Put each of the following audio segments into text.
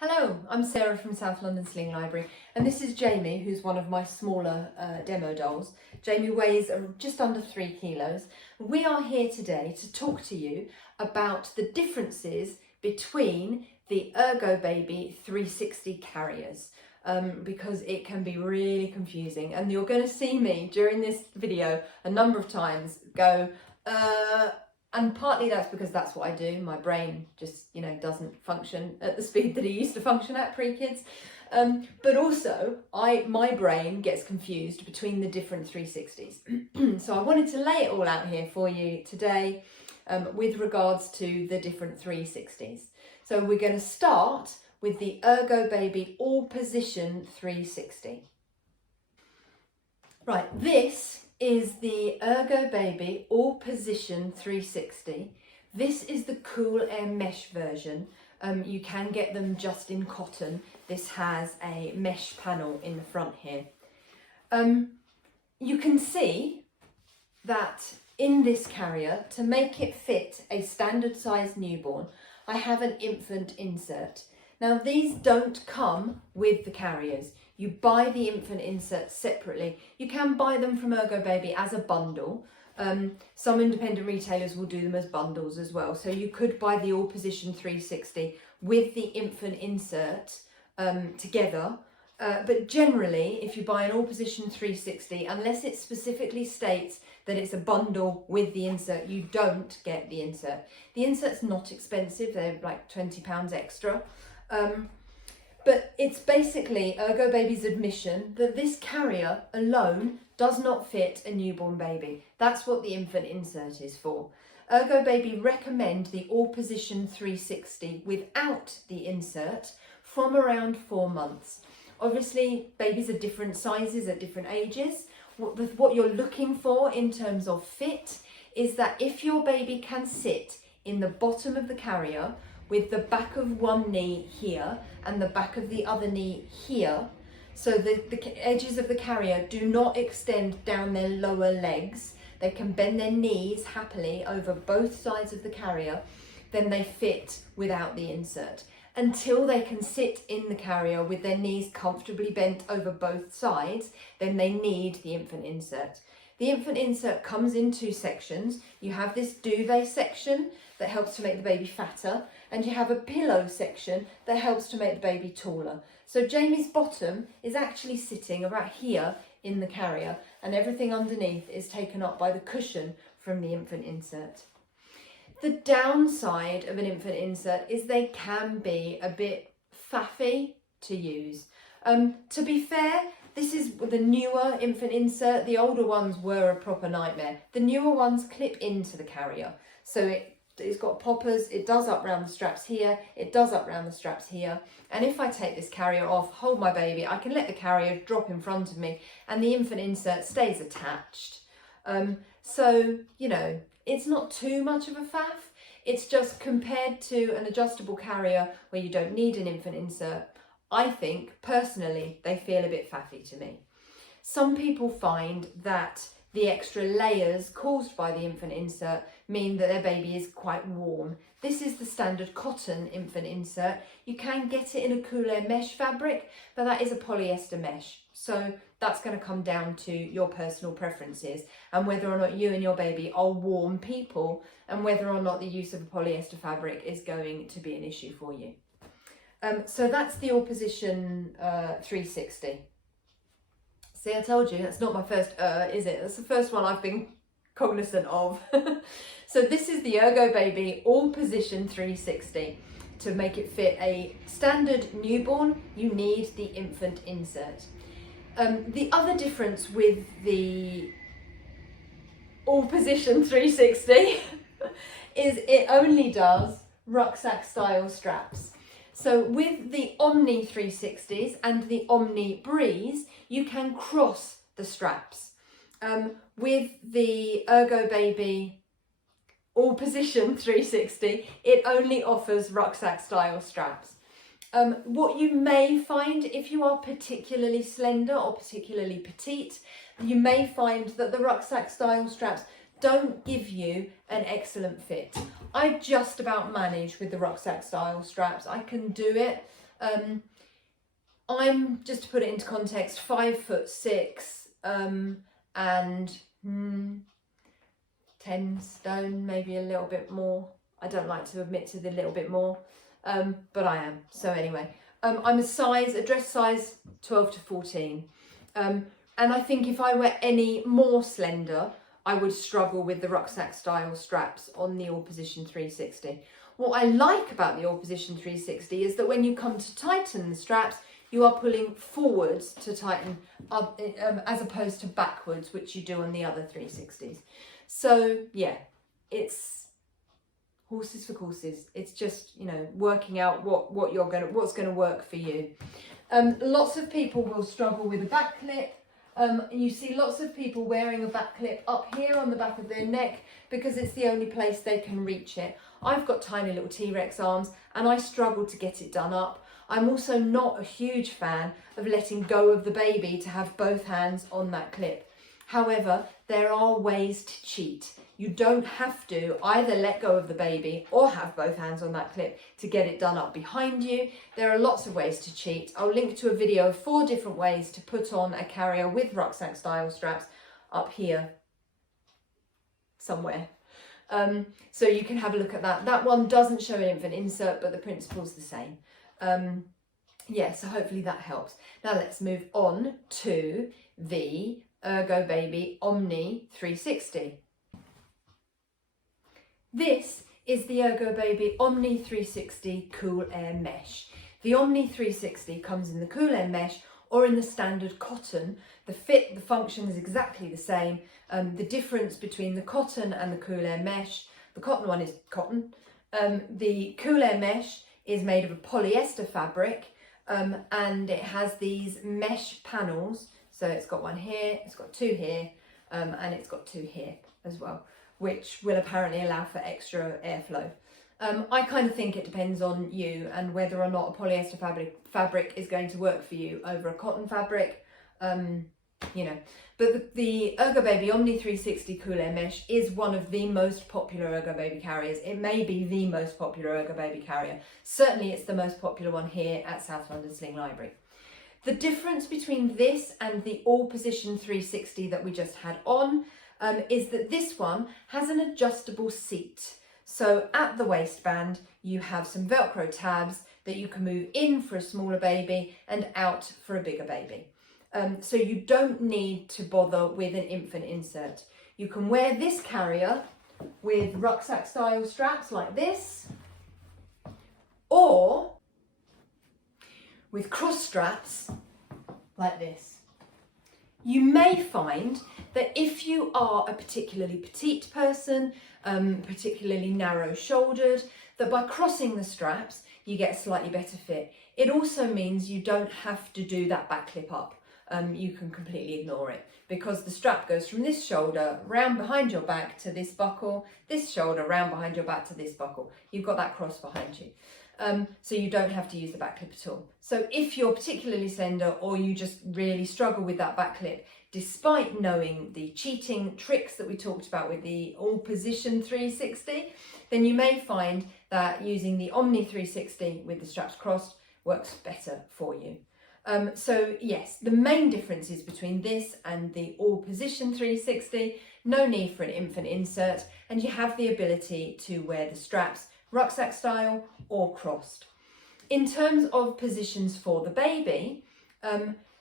Hello, I'm Sarah from South London Sling Library, and this is Jamie, who's one of my smaller demo dolls. Jamie weighs just under 3 kilos. We are here today to talk to you about the differences between the ErgoBaby 360 carriers, because it can be really confusing, and you're going to see me during this video a number of times go and partly that's because that's what I do. My brain just, doesn't function at the speed that it used to function at pre-kids. But also, my brain gets confused between the different 360s. So I wanted to lay it all out here for you today with regards to the different 360s. So we're going to start with the ErgoBaby All Position 360. Right, this is the ErgoBaby All Position 360. This is the Cool Air Mesh version. You can get them just in cotton. This has a mesh panel in the front here. You can see that in this carrier, to make it fit a standard size newborn, I have an infant insert. Now these don't come with the carriers. You buy the infant insert separately. You can buy them from ErgoBaby as a bundle. Some independent retailers will do them as bundles as well. So you could buy the All Position 360 with the infant insert together. But generally, if you buy an All Position 360, unless it specifically states that it's a bundle with the insert, you don't get the insert. The insert's not expensive. They're like £20 extra. But it's basically ErgoBaby's admission that this carrier alone does not fit a newborn baby. That's what the infant insert is for. ErgoBaby recommend the All Position 360 without the insert from around 4 months. Obviously, babies are different sizes at different ages. What you're looking for in terms of fit is that if your baby can sit in the bottom of the carrier with the back of one knee here and the back of the other knee here, so the edges of the carrier do not extend down their lower legs. They can bend their knees happily over both sides of the carrier, then they fit without the insert. Until they can sit in the carrier with their knees comfortably bent over both sides, then they need the infant insert. The infant insert comes in 2 sections. You have this duvet section that helps to make the baby fatter, and you have a pillow section that helps to make the baby taller. So Jamie's bottom is actually sitting about here in the carrier, and everything underneath is taken up by the cushion from the infant insert. The downside of an infant insert is they can be a bit faffy to use. To be fair, this is the newer infant insert. The older ones were a proper nightmare. The newer ones clip into the carrier. So it's got poppers, it does up round the straps here, it does up round the straps here. And if I take this carrier off, hold my baby, I can let the carrier drop in front of me and the infant insert stays attached. So, it's not too much of a faff. It's just compared to an adjustable carrier where you don't need an infant insert, I think, personally, they feel a bit faffy to me. Some people find that the extra layers caused by the infant insert mean that their baby is quite warm. This is the standard cotton infant insert. You can get it in a cool air mesh fabric, but that is a polyester mesh. So that's going to come down to your personal preferences and whether or not you and your baby are warm people and whether or not the use of a polyester fabric is going to be an issue for you. So that's the All Position 360. See, I told you, that's not my first is it? That's the first one I've been cognizant of. So this is the ErgoBaby All Position 360. To make it fit a standard newborn, you need the infant insert. The other difference with the All Position 360 is it only does rucksack style straps. So with the Omni 360s and the Omni Breeze, you can cross the straps. With the ErgoBaby All Position 360, it only offers rucksack style straps. What you may find if you are particularly slender or particularly petite, you may find that the rucksack style straps don't give you an excellent fit. I just about manage with the rucksack style straps. I can do it. I'm, just to put it into context, 5'6", and 10 stone, maybe a little bit more. I don't like to admit to the little bit more, but I am. So anyway, I'm a dress size 12 to 14. And I think if I were any more slender, I would struggle with the rucksack style straps on the All Position 360. What I like about the All Position 360 is that when you come to tighten the straps, you are pulling forwards to tighten up, as opposed to backwards, which you do on the other 360s. So yeah, it's horses for courses. It's just, you know, working out what's gonna work for you. Lots of people will struggle with a back clip. You see lots of people wearing a back clip up here on the back of their neck because it's the only place they can reach it. I've got tiny little T-Rex arms and I struggle to get it done up. I'm also not a huge fan of letting go of the baby to have both hands on that clip. However, there are ways to cheat. You don't have to either let go of the baby or have both hands on that clip to get it done up behind you. There are lots of ways to cheat. I'll link to a video of 4 different ways to put on a carrier with rucksack style straps up here somewhere. So you can have a look at that. That one doesn't show an infant insert, but the principle's the same. Yeah, so hopefully that helps. Now let's move on to the ErgoBaby Omni 360. This is the ErgoBaby Omni 360 Cool Air Mesh. The Omni 360 comes in the Cool Air Mesh or in the standard cotton. The fit, the function is exactly the same. The difference between the cotton and the Cool Air Mesh, the cotton one is cotton. The Cool Air Mesh is made of a polyester fabric, and it has these mesh panels. So it's got one here, it's got 2 here, and it's got 2 here as well, which will apparently allow for extra airflow. I kind of think it depends on you and whether or not a polyester fabric is going to work for you over a cotton fabric, you know. But the ErgoBaby Omni 360 Cool Air Mesh is one of the most popular ErgoBaby carriers. It may be the most popular ErgoBaby carrier. Certainly it's the most popular one here at South London Sling Library. The difference between this and the All Position 360 that we just had on is that this one has an adjustable seat. So at the waistband, you have some Velcro tabs that you can move in for a smaller baby and out for a bigger baby. So you don't need to bother with an infant insert. You can wear this carrier with rucksack style straps like this, or with cross straps like this. You may find that if you are a particularly petite person, particularly narrow shouldered, that by crossing the straps, you get a slightly better fit. It also means you don't have to do that back clip up. You can completely ignore it because the strap goes from this shoulder round behind your back to this buckle, this shoulder round behind your back to this buckle. You've got that cross behind you. So you don't have to use the back clip at all. So if you're particularly slender or you just really struggle with that back clip, despite knowing the cheating tricks that we talked about with the All Position 360, then you may find that using the Omni 360 with the straps crossed works better for you. So yes, the main differences between this and the All Position 360, no need for an infant insert, and you have the ability to wear the straps rucksack style or crossed. In terms of positions for the baby,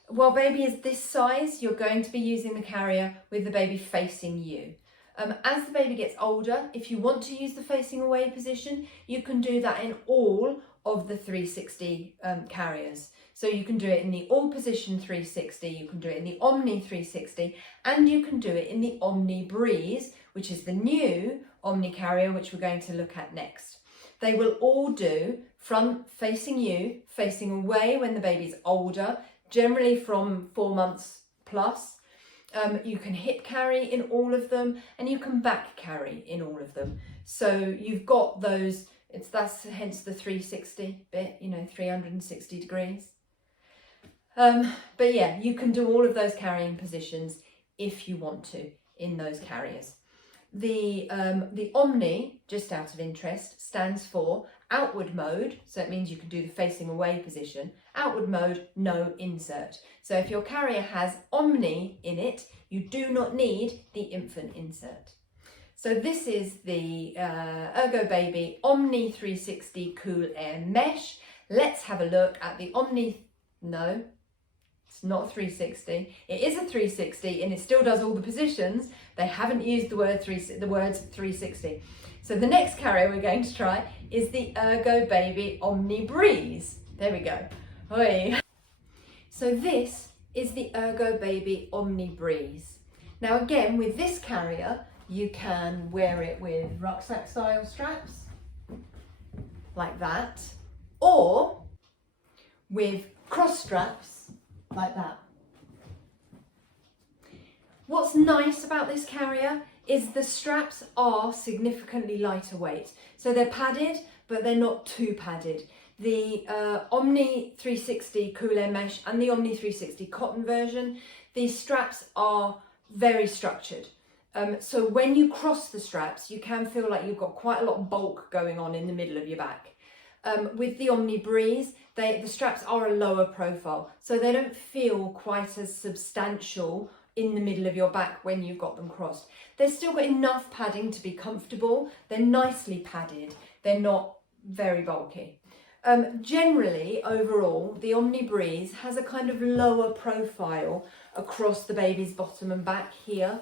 while baby is this size, you're going to be using the carrier with the baby facing you. As the baby gets older, if you want to use the facing away position, you can do that in all of the 360 carriers. So you can do it in the All Position 360, you can do it in the Omni 360, and you can do it in the Omni Breeze, which is the new Omni carrier, which we're going to look at next. They will all do front facing you, facing away when the baby's older, generally from 4 months plus. You can hip carry in all of them, and you can back carry in all of them. So you've got those, that's hence the 360 bit, you know, 360 degrees. But yeah, you can do all of those carrying positions if you want to in those carriers. The Omni, just out of interest, stands for outward mode, so it means you can do the facing away position. Outward mode, no insert. So if your carrier has Omni in it, you do not need the infant insert. So this is the ErgoBaby Omni 360 Cool Air Mesh. Let's have a look at the Omni, no, it's not 360. It is a 360 and it still does all the positions. They haven't used the words 360. So the next carrier we're going to try is the ErgoBaby Omni Breeze. There we go. Oi. So this is the ErgoBaby Omni Breeze. Now again, with this carrier, you can wear it with rucksack style straps, like that, or with cross straps, like that. What's nice about this carrier is the straps are significantly lighter weight. So they're padded, but they're not too padded. The Omni 360 Cool Air Mesh and the Omni 360 cotton version, these straps are very structured. So when you cross the straps, you can feel like you've got quite a lot of bulk going on in the middle of your back. With the Omni Breeze, the straps are a lower profile, so they don't feel quite as substantial in the middle of your back when you've got them crossed. They've still got enough padding to be comfortable. They're nicely padded. They're not very bulky. Generally, overall, the Omni Breeze has a kind of lower profile across the baby's bottom and back here.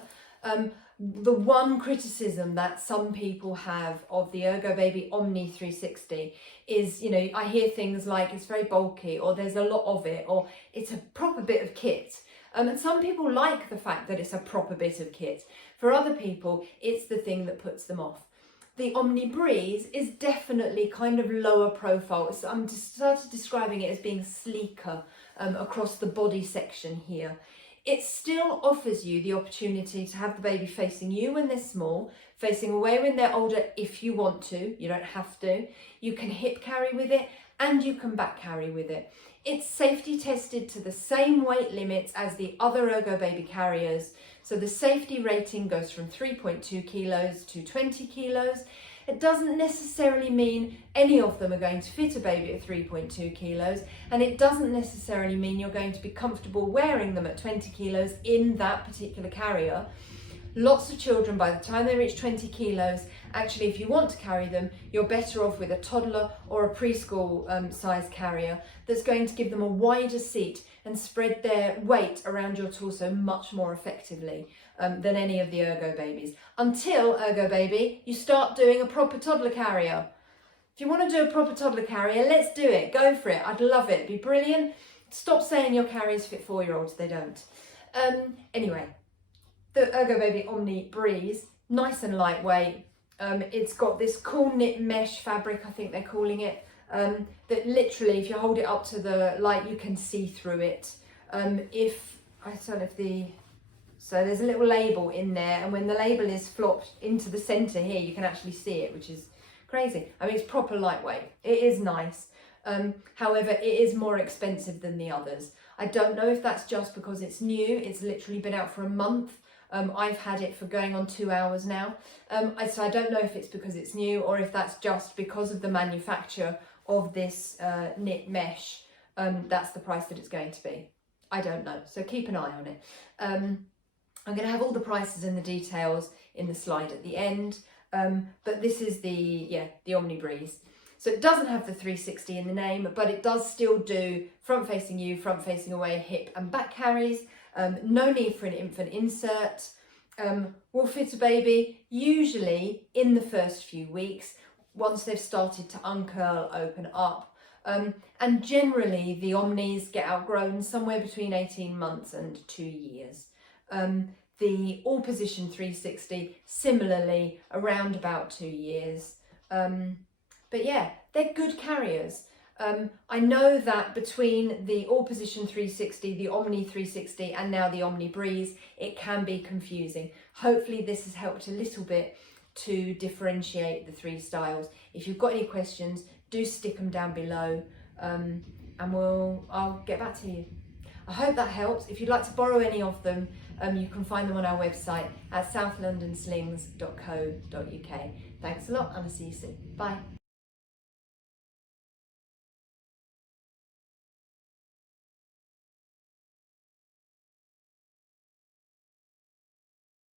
The one criticism that some people have of the ErgoBaby Omni 360 is, you know, I hear things like it's very bulky, or there's a lot of it, or it's a proper bit of kit. And some people like the fact that it's a proper bit of kit. For other people, it's the thing that puts them off. The Omni Breeze is definitely kind of lower profile. So I'm just started describing it as being sleeker across the body section here. It still offers you the opportunity to have the baby facing you when they're small, facing away when they're older if you want to. You don't have to. You can hip carry with it and you can back carry with it. It's safety tested to the same weight limits as the other ErgoBaby carriers. So the safety rating goes from 3.2 kilos to 20 kilos. It doesn't necessarily mean any of them are going to fit a baby at 3.2 kilos, and it doesn't necessarily mean you're going to be comfortable wearing them at 20 kilos in that particular carrier. Lots of children, by the time they reach 20 kilos, actually, if you want to carry them, you're better off with a toddler or a preschool size carrier that's going to give them a wider seat and spread their weight around your torso much more effectively than any of the ErgoBabies. Until, ErgoBaby, you start doing a proper toddler carrier. If you want to do a proper toddler carrier, let's do it. Go for it. I'd love it. It'd be brilliant. Stop saying your carriers fit 4-year-olds. They don't. Anyway, the ErgoBaby Omni Breeze, nice and lightweight. It's got this cool knit mesh fabric, I think they're calling it, that literally, if you hold it up to the light, you can see through it. So there's a little label in there, and when the label is flopped into the center here, you can actually see it, which is crazy. I mean, it's proper lightweight. It is nice. However, it is more expensive than the others. I don't know if that's just because it's new. It's literally been out for a month. I've had it for going on 2 hours now. So I don't know if it's because it's new or if that's just because of the manufacture of this knit mesh. That's the price that it's going to be. I don't know. So keep an eye on it. I'm going to have all the prices and the details in the slide at the end. But this is the Omni Breeze. So it doesn't have the 360 in the name, but it does still do front facing you, front facing away, hip and back carries. No need for an infant insert. Will fit a baby usually in the first few weeks once they've started to uncurl, open up. And generally the Omnis get outgrown somewhere between 18 months and 2 years. The All Position 360, similarly around about 2 years. But yeah, they're good carriers. I know that between the All Position 360, the Omni 360 and now the Omni Breeze, it can be confusing. Hopefully this has helped a little bit to differentiate the 3 styles. If you've got any questions, do stick them down below and I'll get back to you. I hope that helps. If you'd like to borrow any of them, You can find them on our website at southlondonslings.co.uk. Thanks a lot, and I'll see you soon. Bye.